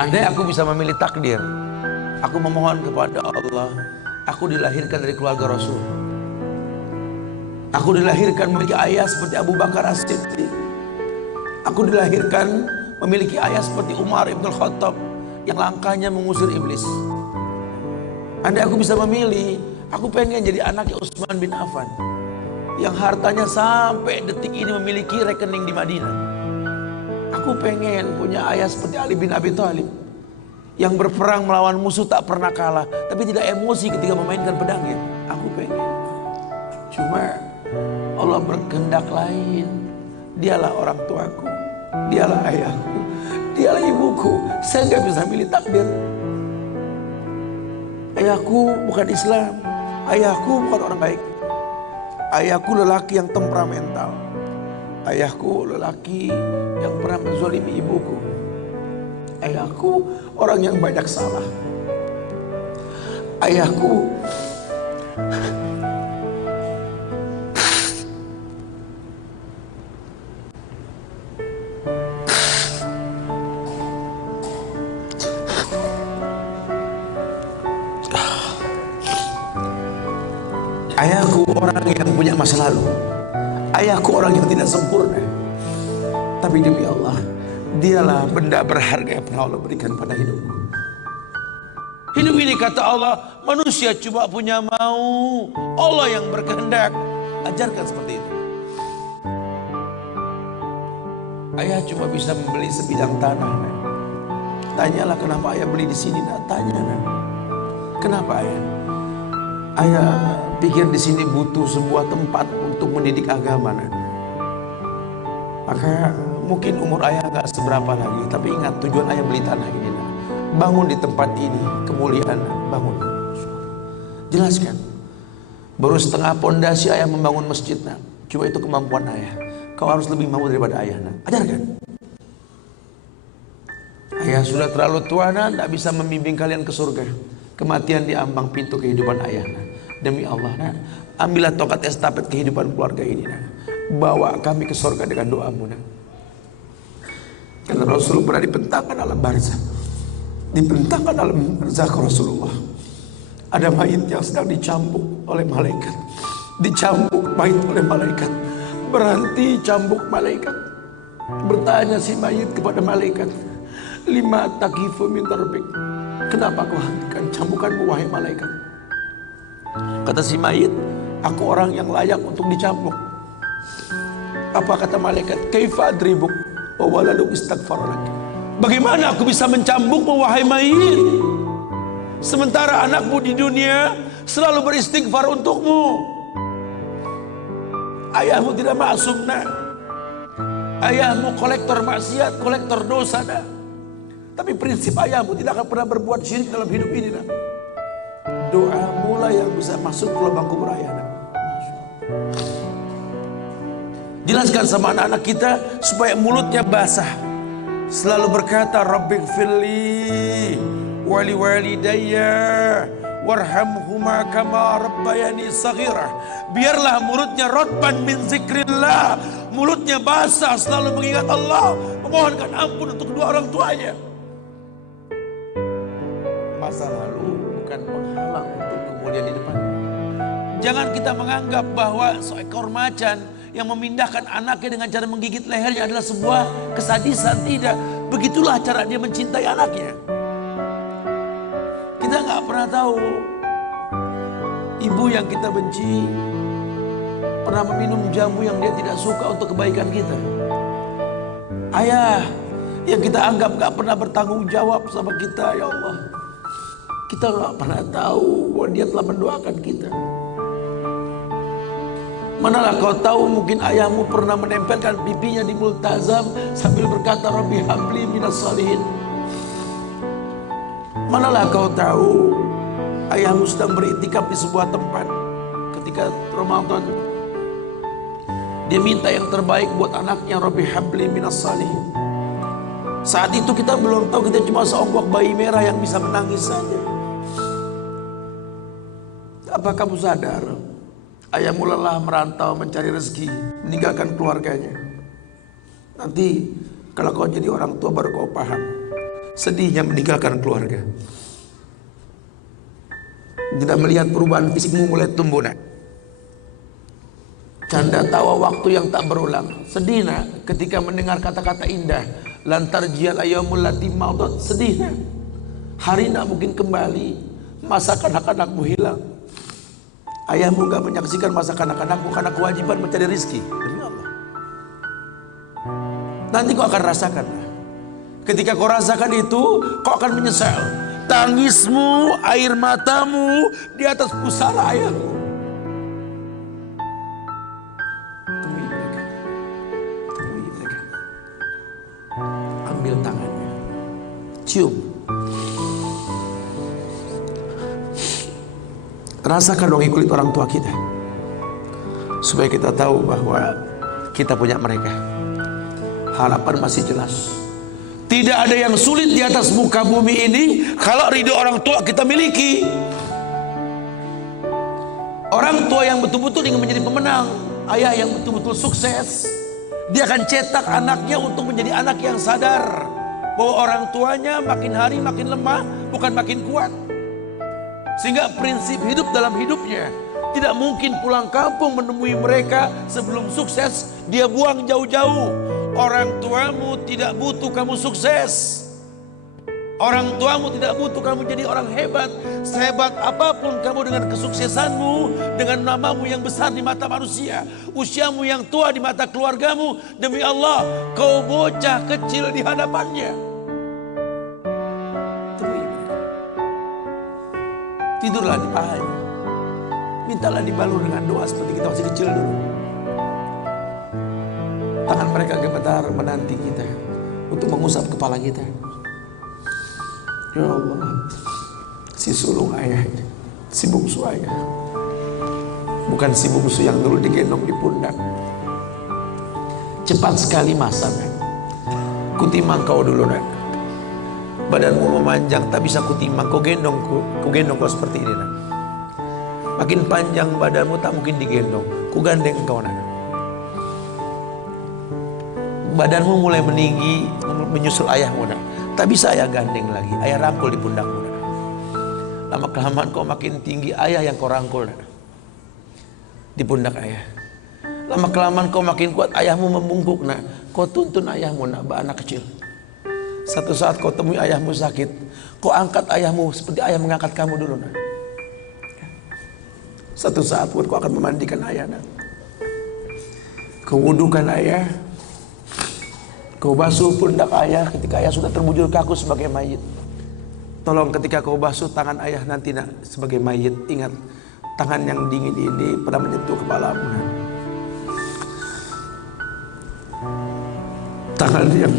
Andai aku bisa memilih takdir, aku memohon kepada Allah, aku dilahirkan dari keluarga Rasul. Aku dilahirkan memiliki ayah seperti Abu Bakar As-Siddiq. Aku dilahirkan memiliki ayah seperti Umar Ibn Khattab yang langkahnya mengusir iblis. Andai aku bisa memilih, aku pengen jadi anaknya Utsman bin Affan yang hartanya sampai detik ini memiliki rekening di Madinah. Aku pengen punya ayah seperti Ali bin Abi Thalib yang berperang melawan musuh tak pernah kalah, tapi tidak emosi ketika memainkan pedangnya. Aku pengen. Cuma Allah berkehendak lain. Dialah orang tuaku, dialah ayahku, dialah ibuku. Saya nggak bisa milih takdir. Ayahku bukan Islam, ayahku bukan orang baik. Ayahku lelaki yang temperamental. Ayahku lelaki yang pernah menzalimi ibuku. Ayahku orang yang banyak salah. Ayahku Ayahku orang yang punya masa lalu. Ayahku orang yang tidak sempurna. Tapi demi Allah, dialah benda berharga yang pernah Allah berikan pada hidupku. Hidup ini kata Allah, manusia cuma punya mau, Allah yang berkehendak. Ajarkan seperti itu. Ayah cuma bisa membeli sebidang tanah. Tanyalah kenapa ayah beli di sini. Tanya. Kenapa ayah? Ayah pikir di sini butuh sebuah tempat untuk mendidik agama. Maka mungkin umur ayah gak seberapa lagi, tapi ingat tujuan ayah beli tanah ini. Bangun di tempat ini, kemuliaan, bangun. Jelaskan. Baru setengah pondasi ayah membangun masjid. Cuma itu kemampuan ayah. Kau harus lebih mampu daripada ayah. Ajarkan. Ayah sudah terlalu tua, tidak bisa membimbing kalian ke surga. Kematian di ambang pintu kehidupan ayah. Demi Allah, ambillah tongkat estafet kehidupan keluarga ini. Bawa kami ke surga dengan doamu. Karena Rasul pernah dibentangkan alam barzah. Dibentangkan alam barzah ke Rasulullah. Ada mayit yang sedang dicambuk oleh malaikat. Dicambuk mayit oleh malaikat. Berhenti cambuk malaikat. Bertanya si mayit kepada malaikat, lima takifu min darbik. Kenapa kau hentikan cambukanmu wahai malaikat? Kata si mayit, aku orang yang layak untuk dicambuk. Apa kata malaikat? Kaifa adribuk wa waladuk istaghfar lak. Bagaimana aku bisa mencambukmu wahai mayit, sementara anakmu di dunia selalu beristighfar untukmu. Ayahmu tidak maksum. Ayahmu kolektor maksiat, kolektor dosa. Tapi prinsip ayahmu tidak akan pernah berbuat syirik dalam hidup ini. Doamu lah yang bisa masuk ke lubang kubur ayah. Jelaskan sama anak-anak kita supaya mulutnya basah. Selalu berkata, Rabbighfirli wali walidayya warhamhuma kama rabbayani saghirah. Biarlah mulutnya rotban min zikrillah. Mulutnya basah selalu mengingat Allah, memohonkan ampun untuk kedua orang tuanya. Masa lalu bukan penghalang untuk kemudian di depan. Jangan kita menganggap bahwa seekor macan yang memindahkan anaknya dengan cara menggigit lehernya adalah sebuah kesadisan. Tidak. Begitulah cara dia mencintai anaknya. Kita nggak pernah tahu ibu yang kita benci pernah meminum jamu yang dia tidak suka untuk kebaikan kita. Ayah yang kita anggap nggak pernah bertanggung jawab sama kita, ya Allah. Kita nggak pernah tahu bahwa dia telah mendoakan kita. Manalah kau tahu mungkin ayahmu pernah menempelkan pipinya di multazam sambil berkata Rabbi habli minas salihin. Manalah kau tahu ayahmu sedang beriktikaf di sebuah tempat ketika Ramadan. Dia minta yang terbaik buat anaknya, Rabbi habli minas salihin. Saat itu kita belum tahu, kita cuma seonggok bayi merah yang bisa menangis saja. Apa kamu sadar ayahmu lelah merantau mencari rezeki, meninggalkan keluarganya? Nanti kalau kau jadi orang tua baru kau paham. Sedihnya meninggalkan keluarga. Tidak melihat perubahan fisikmu mulai tumbuh nak. Canda tawa waktu yang tak berulang. Sedih nak ketika mendengar kata-kata indah. Lantar jial ayamul lati maudat. Sedih nak. Hari nak mungkin kembali. Masa kanak-kanakmu hilang. Ayahmu gak menyaksikan masa kanak-kanakmu karena kewajiban mencari rizki. Demi Allah. Nanti kau akan rasakan. Ketika kau rasakan itu, kau akan menyesal. Tangismu, air matamu di atas pusara ayahmu. Temui mereka. Temui mereka. Ambil tangannya. Cium. Rasakan dong kulit orang tua kita. Supaya kita tahu bahwa kita punya mereka. Harapan masih jelas. Tidak ada yang sulit di atas muka bumi ini kalau ridho orang tua kita miliki. Orang tua yang betul-betul ingin menjadi pemenang, ayah yang betul-betul sukses, dia akan cetak anaknya untuk menjadi anak yang sadar bahwa orang tuanya makin hari makin lemah, bukan makin kuat. Sehingga prinsip hidup dalam hidupnya tidak mungkin pulang kampung menemui mereka sebelum sukses, dia buang jauh-jauh. Orang tuamu tidak butuh kamu sukses. Orang tuamu tidak butuh kamu jadi orang hebat. Sehebat apapun kamu dengan kesuksesanmu, dengan namamu yang besar di mata manusia, usiamu yang tua di mata keluargamu, demi Allah, kau bocah kecil di hadapannya. Temui mereka. Tidurlah di pahanya. Mintalah dibalur dengan doa seperti kita masih kecil dulu. Tangan mereka gemetar menanti kita untuk mengusap kepala kita. Ya Allah, si sulung ayah, si bungsu ayah, bukan si bungsu yang dulu digendong di pundak. Cepat sekali masa kan. Kutimang kau dulu nak. Badanmu memanjang tak bisa kutimang, kau gendong kau seperti ini nak. Makin panjang badanmu tak mungkin digendong, ku gandeng kau nak. Badanmu mulai meninggi, menyusul ayahmu nak. Tak bisa ayah gandeng lagi, ayah rangkul di pundakmu nak. Lama kelamaan kau makin tinggi, ayah yang kau rangkul nak. Di pundak ayah. Lama kelamaan kau makin kuat, ayahmu membungkuk nak. Kau tuntun ayahmu nak, anak kecil. Satu saat kau temui ayahmu sakit, kau angkat ayahmu seperti ayah mengangkat kamu dulu nak. Satu saat pun kau akan memandikan ayah nak. Kau wudukan ayah. Kau basuh pundak ayah ketika ayah sudah terbujur kaku sebagai mayit. Tolong ketika kau basuh tangan ayah nanti nak sebagai mayit, ingat tangan yang dingin ini pernah menyentuh kepalamu. Tangan yang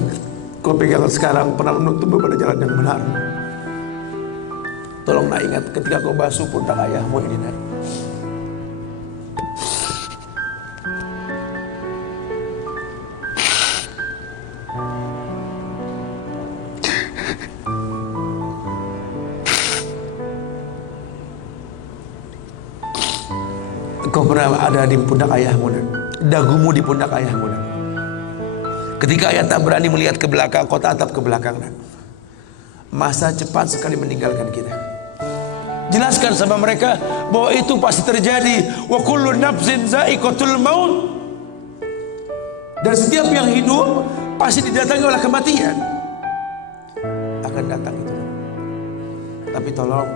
kau pegang sekarang pernah menuntunmu pada jalan yang benar. Tolong nak ingat ketika kau basuh pundak ayahmu ini nak. Kau pernah ada di pundak ayahmu nak. Dagumu di pundak ayahmu nak. Ketika ayah tak berani melihat ke belakang, kau tatap ke belakang nak. Masa cepat sekali meninggalkan kita. Jelaskan sama mereka bahwa itu pasti terjadi. Wa kullu nafsin za'iqatul maut. Dan setiap yang hidup pasti didatangi oleh kematian. Akan datang itu. Tapi tolong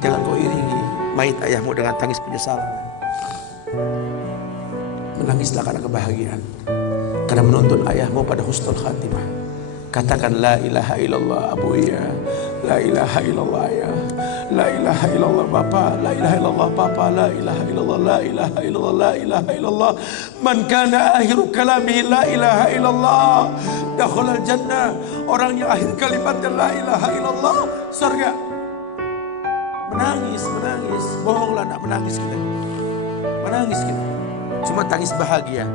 jangan kau iringi mayit ayahmu dengan tangis penyesalan. Menangislah karena kebahagiaan, karena menuntun ayahmu pada husnul khatimah. Katakan la ilaha illallah abuya, la ilaha illallah ya, la ilaha illallah bapa, la ilaha illallah papa, la ilaha illallah, la ilaha illallah, la ilaha illallah. Man kana akhiru kalamihi la ilaha illallah dakhalal jannah. Orang yang akhir kalimatnya la ilaha illallah, surga. Menangis, bohonglah nak menangis kita. Menangis kita. Cuma tangis bahagia.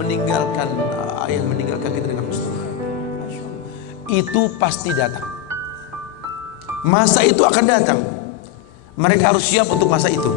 Meninggalkan ayah meninggalkan kita dengan husnul khatimah. Itu pasti datang. Masa itu akan datang. Mereka harus siap untuk masa itu.